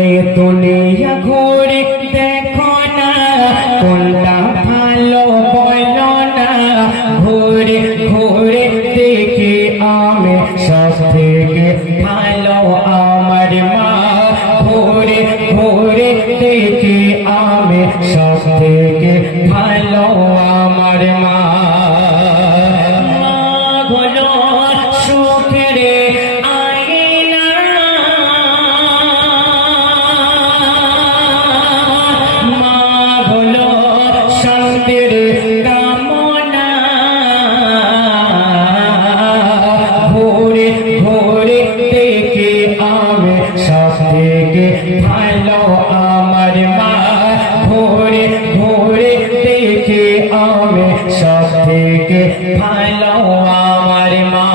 এই দুনিয়া ঘুরে দেখো না কোনটা ভালো বলো না ঘুরে ঘুরে দেখি আমি সব থেকে ভালো আমার মা ঘুরে ঘুরে দেখি আমি সব থেকে ভালো আমার মা হলো সুখের আয়না মা হলো শান্তির কামনা ঘুরে ঘুরে দেখি আমি সব থেকে ভালো আমার মা ঘুরে ঘুরে দেখি আমি সব থেকে ভালো আমার মা।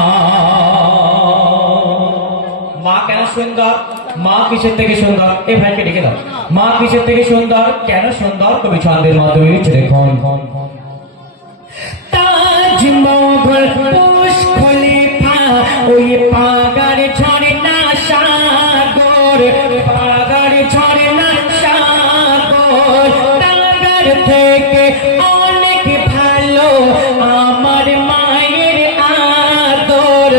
মা কেন সুন্দর? মা কিসের থেকে সুন্দর? এই ভাইকে ডেকে দাও। মা কিসের থেকে সুন্দর? কেন সুন্দর? কবি ছন্দের মাধ্যমে লিখছে দেখুন। তাজমহল বুর্জ খলিফা ওই পাগার ঝর্ণা সাগর পাগার ঝর্ণা সাগর টাঙ্গার থেকে অনেক ভালো আমার মায়ের আদর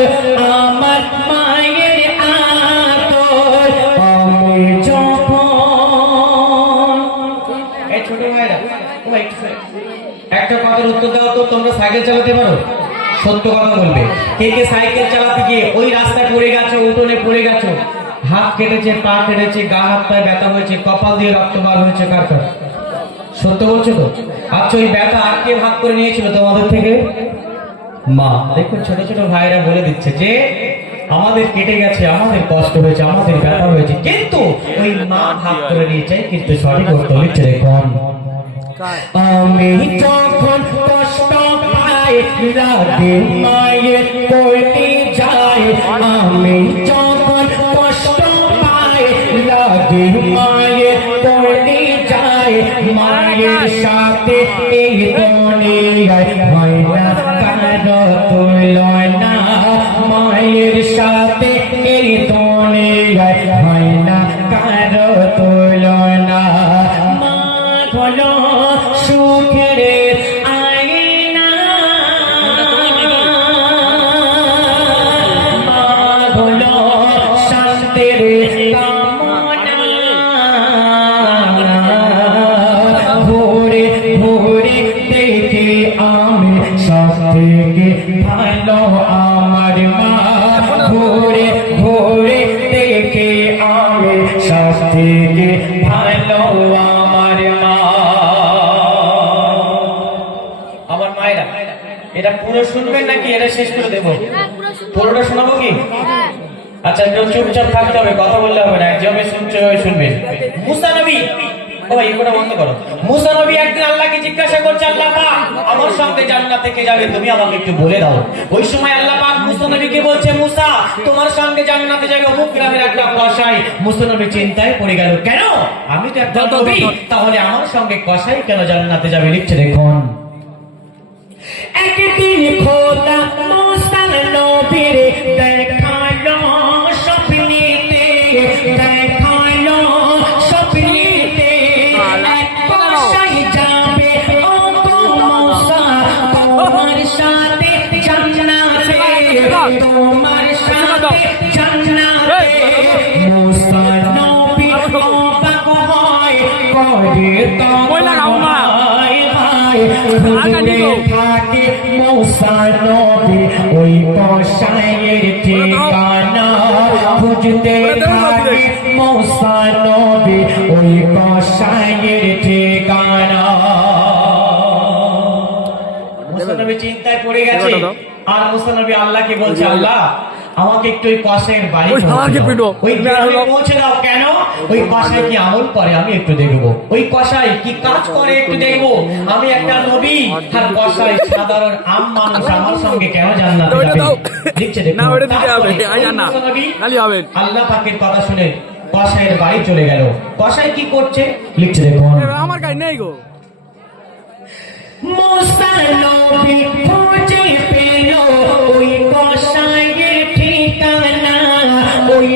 আমার মায়ের আদর আমি যখন এই ছোট ভাইরা একটা কথার উত্তর দাও তো, তোমরা সাইকেল চালাতে পারো? সত্য কথা বলবে। কে কে সাইকেল চালাতে গিয়ে ওই রাস্তায় পড়ে গেছো, উঠোনে পড়ে গেছো, হাত কেটেছে, পা কেটেছে, গা হাত পায়ে ব্যথা হয়েছে, কপাল দিয়ে রক্ত বার হয়েছে? কার কার? সত্য বলছো তো? আচ্ছা, ওই ব্যথা আর কে ভাগ করে নিয়েছিল তোমাদের থেকে? মা। দেখুন ছোট ছোট ভাইরা বলে দিচ্ছে যে আমাদের কেটে গেছে, আমাদের কষ্ট হয়েছে, আমাদের ব্যথা হয়েছে, কিন্তু ওই মা ভাগ করে নিয়েছে। কিন্তু সঠিক উত্তর লিখছে দেখুন। আমি যখন কষ্ট পাই লাগে মায়ের কোলে যাই আমি যখন কষ্ট পাই লাগে মায়ের কোলে যাই মায়ের সাথে এই দুনিয়ায় হয় না কারো তুলনা মায়ের সাথে এই দুনিয়ায় হয় না কারো তুলনা মা হলো সুখের আয়না মা হলো শান্তির কামনা ঘুরে ঘুরে দেখি আমি সব থেকে ভালো আমার মা ঘুরে ঘুরে দেখি আমি সব থেকে ভালো আমার মা। আমার মায়েরা এটা পুরো শুনবেন নাকি এটা শেষ করে দেবো? পুরোটা শোনাবো কি? আচ্ছা, কেউ চুপচাপ থাকতে হবে, কথা বললে হবে না, যেভাবে শুনছে ওই শুনবেন। মুসা নবী, ও ভাই এটা বন্ধ করো। মুসা নবী একদিন আল্লাহকে জিজ্ঞাসা করছে, আল্লাহ পাক আমার সঙ্গে জান্নাতে কে যাবে তুমি আমাকে একটু বলে দাও। ওই সময় আল্লাহ পাক মুসা নবীকে বলছে, মুসা তোমার সঙ্গে জান্নাতে যাবে অমুক গ্রামের একটা কসাই। মুসা নবী চিন্তায় পড়ে গেল, কেন? আমি তো একটা নবী, তাহলে আমার সঙ্গে কসাই কেন জান্নাতে যাবে? লিখছে দেখুন। একদিন খোদা মুসা নবীরে দেখালো স্বপ্নেতে, দেখালো স্বপ্নেতে এক কসাই যাবে ও গো মুসা তোমার সাথে জান্নাতে, তোমার সাথে জান্নাতে। মুসা নবী অবাক হয়, করে তোমায় খুঁজতে থাকে মুসা নবী ওই কসাইয়ের ঠিকানা, খুঁজতে থাকে মুসা নবী ওই কসাইয়ের ঠিকানা। মুসা নবী চিন্তায় পড়ে গেছে, আর মুসা নবী আল্লাহকে বলছে, আল্লাহ আমাকে একটু ওই কসাইয়ের বাড়ি পৌঁছে দাও। কেন? ওই কসাই কি আমল করে আমি একটু দেখবো, ওই কসাই কি কাজ করে একটু দেখবো। আমি একটা নবী আর কসাই সাধারণ আম মানুষ, আমার সঙ্গে কেন জান্নাতে যাবে? লিখছে দেখুন। আল্লাহ পাকের কথা শুনে কসাইয়ের বাড়ি চলে গেল। কসাই কি করছে? লিখছে দেখুন। আমার গাড়ি নেই গো। মুসা নবী খুঁজে পেল ওই কসাইয়ের ঠিকানা, ওই